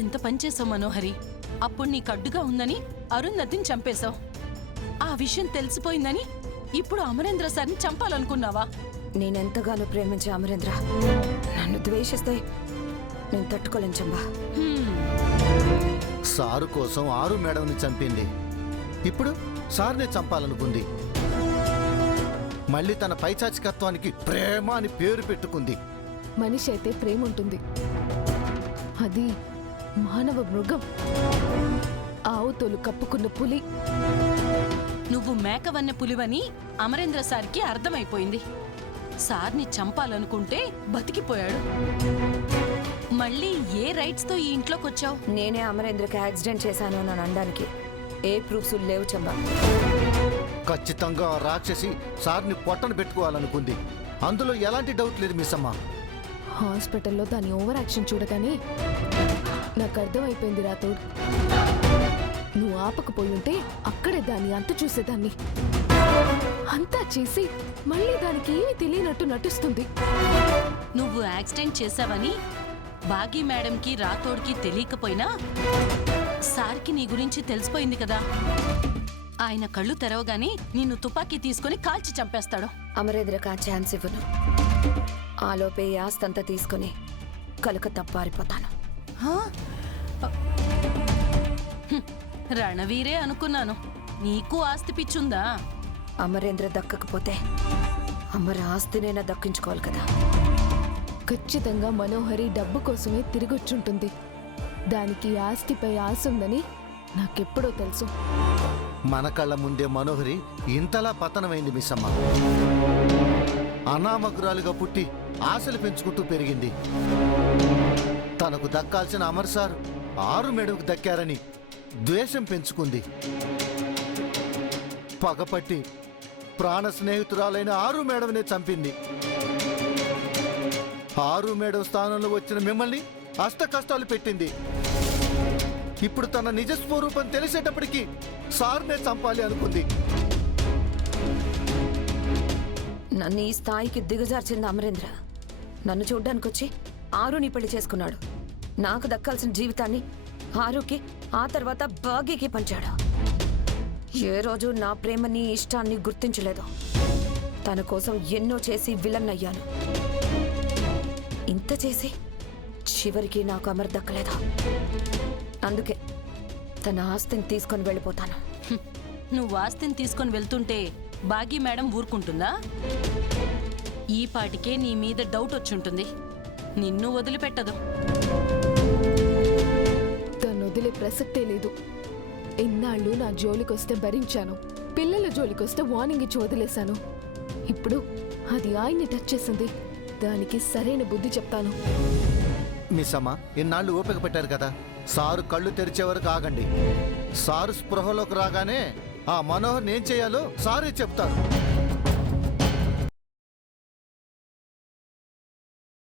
ఎంత పనిచేసావు మనోహరి. అప్పుడు నీకు అడ్డుగా ఉందని అరుంధతిని చంపేశావు. ఆ విషయం తెలిసిపోయిందని ఇప్పుడు అమరేంద్ర సార్ని చంపాలనుకున్నావా? నేనెంతగానో ప్రేమించే అమరేంద్ర నన్ను ద్వేషిస్తే నేను తట్టుకోలేను చంబా. సారు కోసం ఆరు మేడంని చంపింది. ఇప్పుడు సార్నే చంపాలనుకుంది. మళ్ళీ తన పైచాచికత్వానికి ప్రేమ అని పేరు పెట్టుకుంది. మనిషి అయితే ప్రేమ ఉంటుంది, అది మానవ మృగం. ఆవు తోలు కప్పుకున్న పులి. నువ్వు మేకవన్న పులివని అమరేంద్ర సార్కి అర్థమైపోయింది. సార్ని చంపాలనుకుంటే బతికిపోయాడు. మళ్ళీ ఏ రైట్స్ తో ఈ ఇంట్లోకి వచ్చావు? నేనే అమరేంద్రకి యాక్సిడెంట్ చేశాను అని అనడానికి ఏ ప్రూఫ్స్ లేవు చంబా. ఖచ్చితంగా ఆ రాక్షసి సార్ని పొట్టను పెట్టుకోవాలనుకుంది. అందులో ఎలాంటి డౌట్ లేదు మిస్సమ్మ. హాస్పిటల్లో దాని ఓవర్ యాక్షన్ చూడగానే నాకు అర్థమైపోయింది రాథోడ్. నువ్వు ఆపకపోయి ఉంటే అక్కడే దాన్ని అంత చూసేదాన్ని. అంతా చేసి మళ్ళీ దానికి ఏమీ తెలియనట్టు నటిస్తుంది. నువ్వు యాక్సిడెంట్ చేశావని బాగీ మేడంకి రాథోడ్కి తెలియకపోయినా సార్కి నీ గురించి తెలిసిపోయింది కదా. ఆయన కళ్ళు తెరవగానే నిన్ను తుపాకీ తీసుకుని కాల్చి చంపేస్తాడు. అమరేంద్రకు ఆ ఛాన్స్ ఇవ్వను. ఆలోపే ఆస్తంతా తీసుకుని కలకత్తా పారిపోతాను. రణవీరే అనుకున్నాను. నీకు ఆస్తి పిచ్చుందా? అమరేంద్ర దక్కకపోతే అమర ఆస్తినైనా దక్కించుకోవాలి కదా. ఖచ్చితంగా మనోహరి డబ్బు కోసమే తిరిగొచ్చుంటుంది. దానికి ఆస్తిపై ఆశ ఉందని నాకెప్పుడో తెలుసు. మన కళ్ళ ముందే మనోహరి ఇంతలా పతనమైంది మిస్సమ్మ. అనామకురాలుగా పుట్టి ఆశలు పెంచుకుంటూ పెరిగింది. తనకు దక్కాల్సిన అమర్ సార్ ఆరు మేడకు దక్కారని ద్వేషం పెంచుకుంది. పగపట్టి ప్రాణ స్నేహితురాలైన ఆరు మేడవనే చంపింది. ఆరు మేడం స్థానంలో వచ్చిన మిమ్మల్ని అష్ట కష్టాలు పెట్టింది. ఇప్పుడు తన నిజ స్వరూపం తెలిసేటప్పటికి సార్నే చంపాలి అనుకుంది. నన్ను ఈ స్థాయికి దిగజార్చింది అమరేంద్ర. నన్ను చూడ్డానికి వచ్చి ఆరుని పెళ్లి చేసుకున్నాడు. నాకు దక్కాల్సిన జీవితాన్ని ఆరుకి, ఆ తర్వాత బాగీకి పంచాడు. ఏ రోజు నా ప్రేమని ఇష్టాన్ని గుర్తించలేదు. తన కోసం ఎన్నో చేసి విలన్ అయ్యాను. ఇంత చేసి చివరికి నాకు అమర్ దక్కలేదు. అందుకే తన ఆస్తిని తీసుకొని వెళ్ళిపోతాను. నువ్వు ఆస్తిని తీసుకొని వెళ్తుంటే బాగీ మేడం ఊరుకుంటుందా? ఈ పాటికే నీ మీద డౌట్ వచ్చుంటుంది. నిన్ను వదిలిపెట్టదు. తను వదిలే ప్రసక్తే లేదు. ఎన్నాళ్ళు నా జోలికొస్తే భరించాను. పిల్లల జోలికొస్తే వార్నింగ్ ఇచ్చి వదిలేశాను. ఇప్పుడు అది ఆయన్ని టచ్ చేసింది. దానికి సరైన బుద్ధి చెప్తాను. మిస్సమ్మ, ఇన్నాళ్ళు ఓపిక పెట్టారు కదా. సారు కళ్ళు తెరిచే వరకు ఆగండి. సారు స్పృహలోకి రాగానే ఆ మనోహర్ని ఏం చేయాలో సారే చెప్తారు.